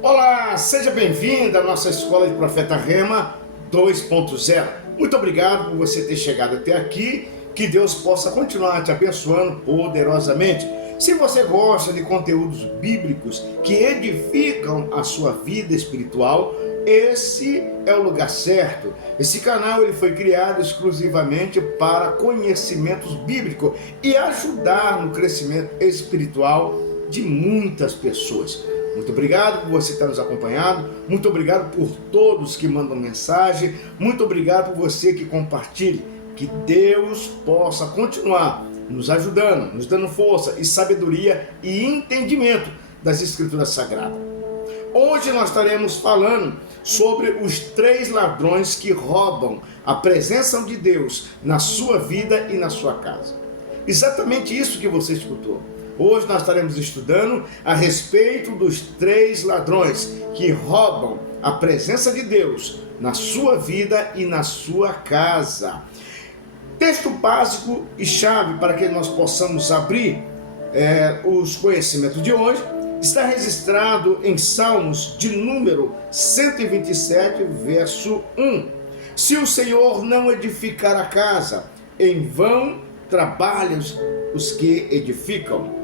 Olá, seja bem-vindo à nossa Escola de Profeta Rema 2.0. Muito obrigado por você ter chegado até aqui. Que Deus possa continuar te abençoando poderosamente. Se você gosta de conteúdos bíblicos que edificam a sua vida espiritual, esse é o lugar certo. Esse canal ele foi criado exclusivamente para conhecimentos bíblicos e ajudar no crescimento espiritual de muitas pessoas. Muito obrigado por você estar nos acompanhando, muito obrigado por todos que mandam mensagem, muito obrigado por você que compartilha. Que Deus possa continuar nos ajudando, nos dando força e sabedoria e entendimento das Escrituras Sagradas. Hoje nós estaremos falando sobre os 3 ladrões que roubam a presença de Deus na sua vida e na sua casa. Exatamente isso que você escutou. Hoje nós estaremos estudando a respeito dos 3 ladrões que roubam a presença de Deus na sua vida e na sua casa. Texto básico e chave para que nós possamos abrir os conhecimentos de hoje está registrado em Salmos de número 127, verso 1. Se o Senhor não edificar a casa, em vão trabalham os que edificam.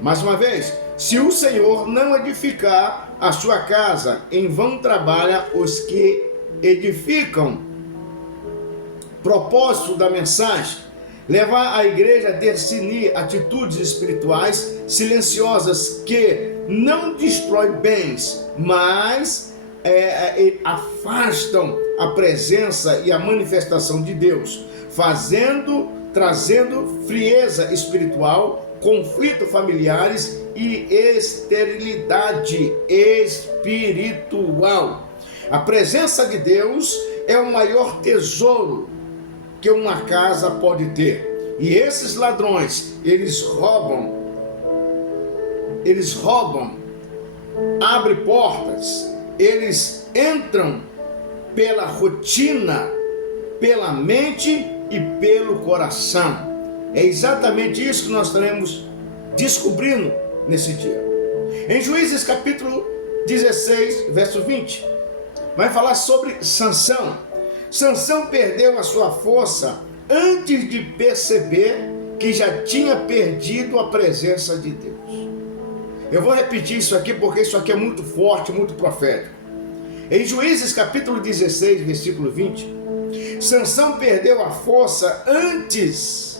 Mais uma vez, se o Senhor não edificar a sua casa, em vão trabalham os que edificam. Propósito da mensagem: levar a igreja a discernir atitudes espirituais silenciosas que não destroem bens, mas afastam a presença e a manifestação de Deus, trazendo frieza espiritual, conflitos familiares e esterilidade espiritual. A presença de Deus é o maior tesouro que uma casa pode ter. E esses ladrões, eles roubam, abrem portas, eles entram pela rotina, pela mente e pelo coração. É exatamente isso que nós estaremos descobrindo nesse dia. Em Juízes capítulo 16, verso 20, vai falar sobre Sansão. Sansão perdeu a sua força antes de perceber que já tinha perdido a presença de Deus. Eu vou repetir isso aqui porque isso aqui é muito forte, muito profético. Em Juízes capítulo 16, versículo 20, Sansão perdeu a força antes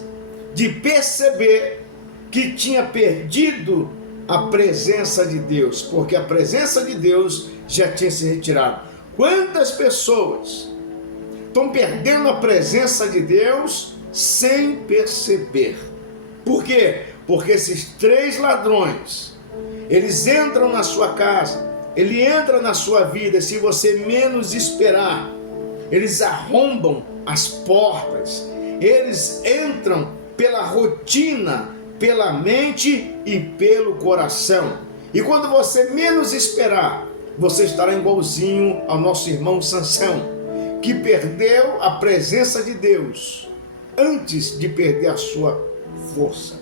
de perceber que tinha perdido a presença de Deus, porque a presença de Deus já tinha se retirado. Quantas pessoas estão perdendo a presença de Deus sem perceber? Por quê? Porque esses 3 ladrões, eles entram na sua casa, ele entra na sua vida, se você menos esperar, eles arrombam as portas, eles entram pela rotina, pela mente e pelo coração. E quando você menos esperar, você estará igualzinho ao nosso irmão Sansão, que perdeu a presença de Deus antes de perder a sua força.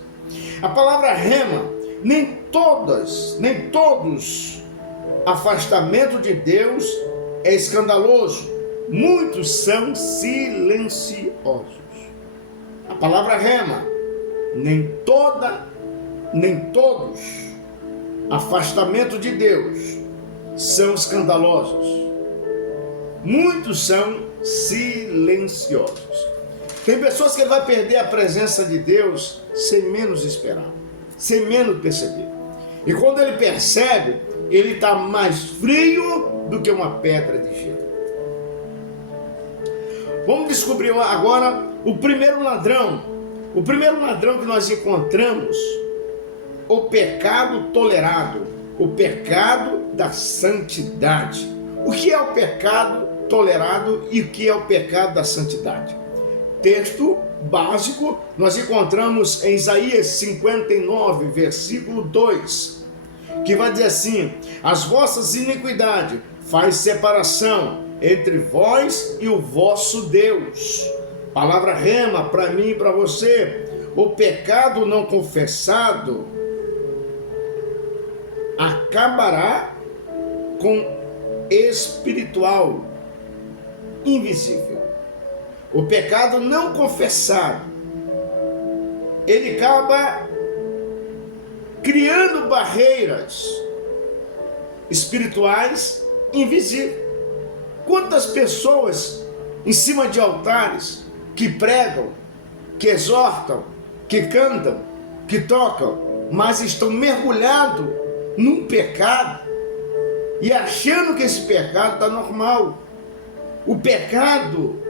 A palavra rema, nem todos afastamento de Deus é escandaloso, muitos são silenciosos. A palavra rema, nem todos afastamento de Deus são escandalosos, muitos são silenciosos. Tem pessoas que vai perder a presença de Deus sem menos esperar, sem menos perceber. E quando ele percebe, ele está mais frio do que uma pedra de gelo. Vamos descobrir agora o primeiro ladrão. O primeiro ladrão que nós encontramos, o pecado tolerado, o pecado da santidade. O que é o pecado tolerado e o que é o pecado da santidade? Texto básico, nós encontramos em Isaías 59, versículo 2, que vai dizer assim: as vossas iniquidades faz separação entre vós e o vosso Deus. Palavra rema para mim e para você. O pecado não confessado acabará com espiritual invisível. O pecado não confessado, ele acaba criando barreiras espirituais invisíveis. Quantas pessoas em cima de altares que pregam, que exortam, que cantam, que tocam, mas estão mergulhados num pecado e achando que esse pecado está normal. O pecado,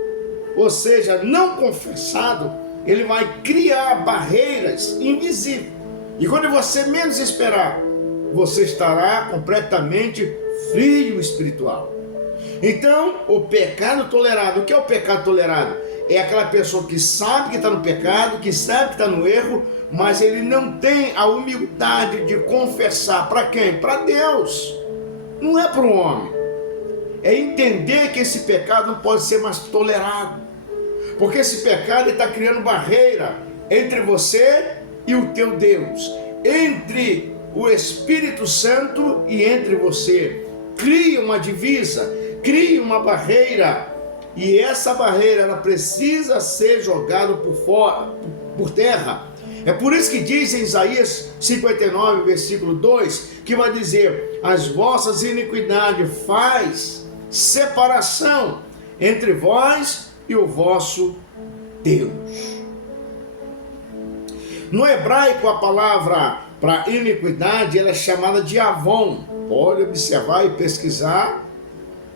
ou seja, não confessado, ele vai criar barreiras invisíveis. E quando você menos esperar, você estará completamente frio espiritual. Então, o pecado tolerado, o que é o pecado tolerado? É aquela pessoa que sabe que está no pecado, que sabe que está no erro, mas ele não tem a humildade de confessar. Para quem? Para Deus. Não é para o homem. É entender que esse pecado não pode ser mais tolerado. Porque esse pecado está criando barreira entre você e o teu Deus. Entre o Espírito Santo e entre você. Cria uma divisa, cria uma barreira. E essa barreira, ela precisa ser jogada por fora, por terra. É por isso que diz em Isaías 59, versículo 2, que vai dizer: as vossas iniquidades faz separação entre vós e o vosso Deus. No hebraico, a palavra para iniquidade, ela é chamada de avon. Pode observar e pesquisar.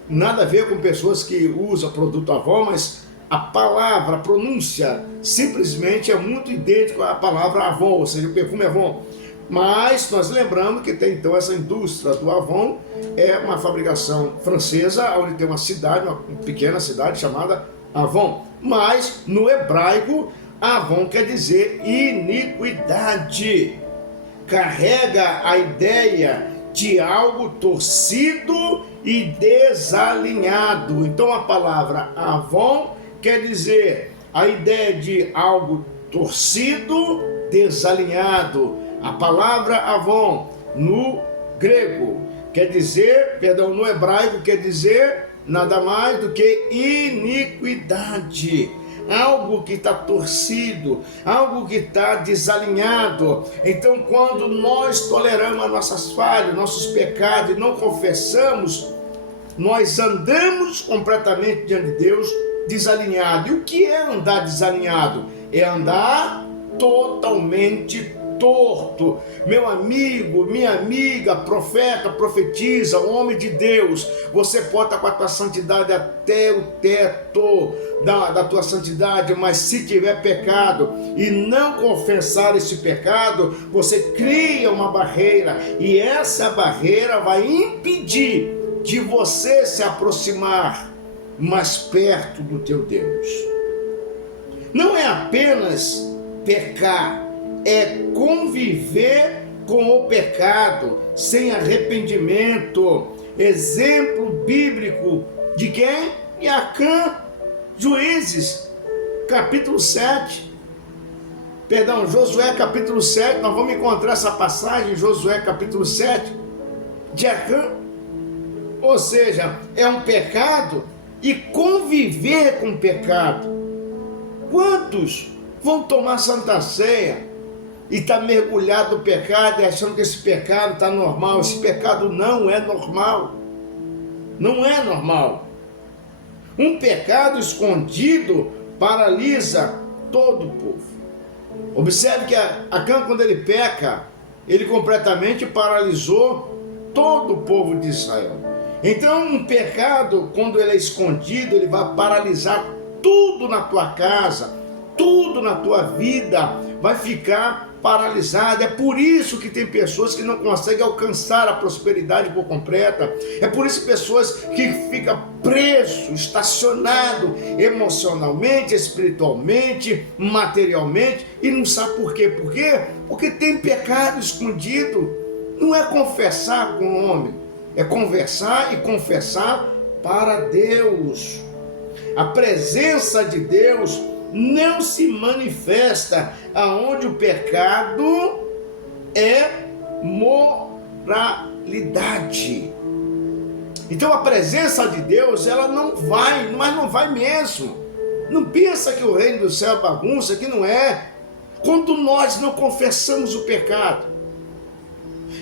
Nada a ver com pessoas que usam produto Avon, mas a palavra, a pronúncia, simplesmente é muito idêntica à palavra Avon, ou seja, o perfume Avon. Mas nós lembramos que tem então essa indústria do Avon, é uma fabricação francesa, onde tem uma cidade, uma pequena cidade chamada Avon. Mas no hebraico, Avon quer dizer iniquidade. Carrega a ideia de algo torcido e desalinhado. Então a palavra Avon quer dizer a ideia de algo torcido, desalinhado. A palavra Avon no grego quer dizer, no hebraico quer dizer nada mais do que iniquidade. Algo que está torcido, algo que está desalinhado. Então, quando nós toleramos as nossas falhas, nossos pecados e não confessamos, nós andamos completamente diante de Deus desalinhado. E o que é andar desalinhado? É andar totalmente torto. Meu amigo, minha amiga, profeta, profetiza, homem de Deus, você pode estar com a tua santidade até o teto da tua santidade, mas se tiver pecado e não confessar esse pecado, você cria uma barreira, e essa barreira vai impedir de você se aproximar mais perto do teu Deus. Não é apenas pecar, é conviver com o pecado sem arrependimento. Exemplo bíblico de quem? De Acã, Juízes, capítulo 7. Perdão, Josué capítulo 7, nós vamos encontrar essa passagem em Josué capítulo 7, de Acã. Ou seja, é um pecado e conviver com o pecado. Quantos vão tomar Santa Ceia e está mergulhado no pecado e achando que esse pecado está normal? Esse pecado não é normal. Não é normal. Um pecado escondido paralisa todo o povo. Observe que Acã, quando ele peca, ele completamente paralisou todo o povo de Israel. Então, um pecado, quando ele é escondido, ele vai paralisar tudo na tua casa, tudo na tua vida vai ficar paralisado. É por isso que tem pessoas que não conseguem alcançar a prosperidade por completa. É por isso que pessoas que ficam presos, estacionados emocionalmente, espiritualmente, materialmente, e não sabe por quê. Por quê? Porque tem pecado escondido. Não é confessar com o homem, é conversar e confessar para Deus. A presença de Deus não se manifesta aonde o pecado é morado. realidade. Então a presença de Deus, ela não vai, mas não vai mesmo. Não pensa que o reino do céu é bagunça, que não é. Quando nós não confessamos o pecado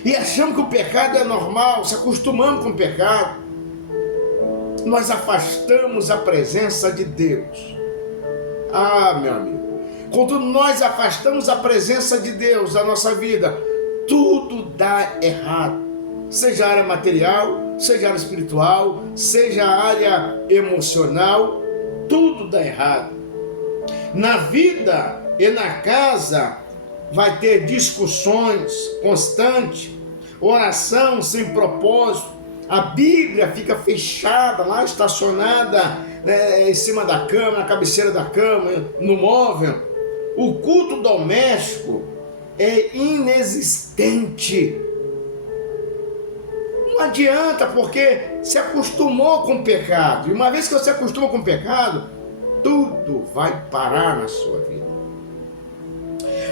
e achamos que o pecado é normal, se acostumamos com o pecado, nós afastamos a presença de Deus. Ah, meu amigo, quando nós afastamos a presença de Deus da nossa vida, tudo dá errado. Seja a área material, seja a área espiritual, seja a área emocional, tudo dá errado. Na vida e na casa vai ter discussões constantes, oração sem propósito, a Bíblia fica fechada lá, estacionada em cima da cama, na cabeceira da cama, no móvel. O culto doméstico é inexistente. Não adianta, porque se acostumou com o pecado. E uma vez que você acostuma com o pecado, tudo vai parar na sua vida.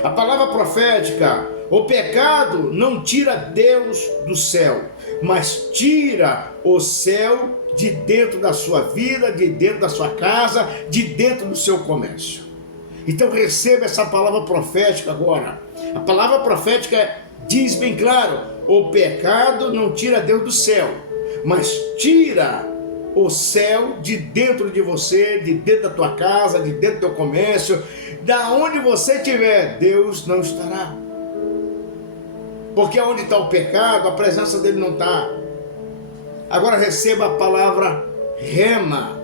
A palavra profética: o pecado não tira Deus do céu, mas tira o céu de dentro da sua vida, de dentro da sua casa, de dentro do seu comércio. Então receba essa palavra profética agora. A palavra profética diz bem claro: o pecado não tira Deus do céu, mas tira o céu de dentro de você, de dentro da tua casa, de dentro do teu comércio, da onde você estiver, Deus não estará. Porque onde está o pecado, a presença dele não está. Agora receba a palavra rema.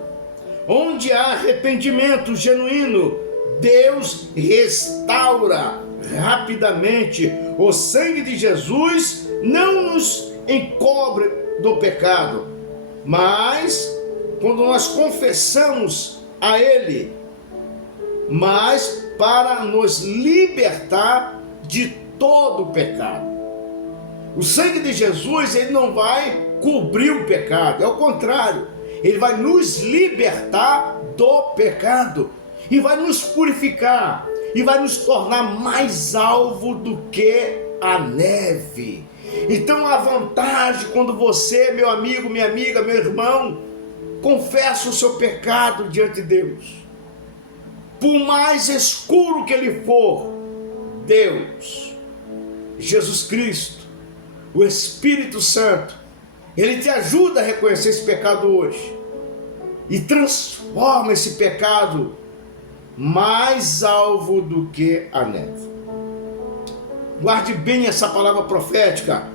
Onde há arrependimento genuíno, Deus restaura rapidamente. O sangue de Jesus não nos encobre do pecado, mas quando nós confessamos a Ele, mas para nos libertar de todo o pecado. O sangue de Jesus, ele não vai cobrir o pecado, é o contrário, ele vai nos libertar do pecado e vai nos purificar e vai nos tornar mais alvo do que a neve. Então a vantagem quando você, meu amigo, minha amiga, meu irmão, confessa o seu pecado diante de Deus, por mais escuro que ele for, Deus, Jesus Cristo, o Espírito Santo, ele te ajuda a reconhecer esse pecado hoje e transforma esse pecado mais alvo do que a neve. Guarde bem essa palavra profética.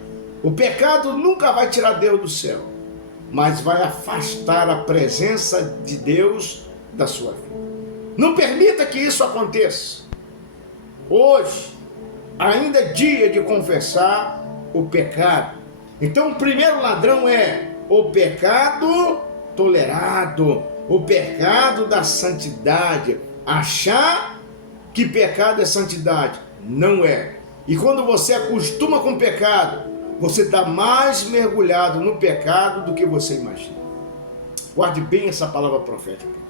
O pecado nunca vai tirar Deus do céu, mas vai afastar a presença de Deus da sua vida. Não permita que isso aconteça. Hoje ainda é dia de confessar o pecado. Então o primeiro ladrão é o pecado tolerado, o pecado da santidade. Achar que pecado é santidade, não é. E quando você acostuma com o pecado, você está mais mergulhado no pecado do que você imagina. Guarde bem essa palavra profética.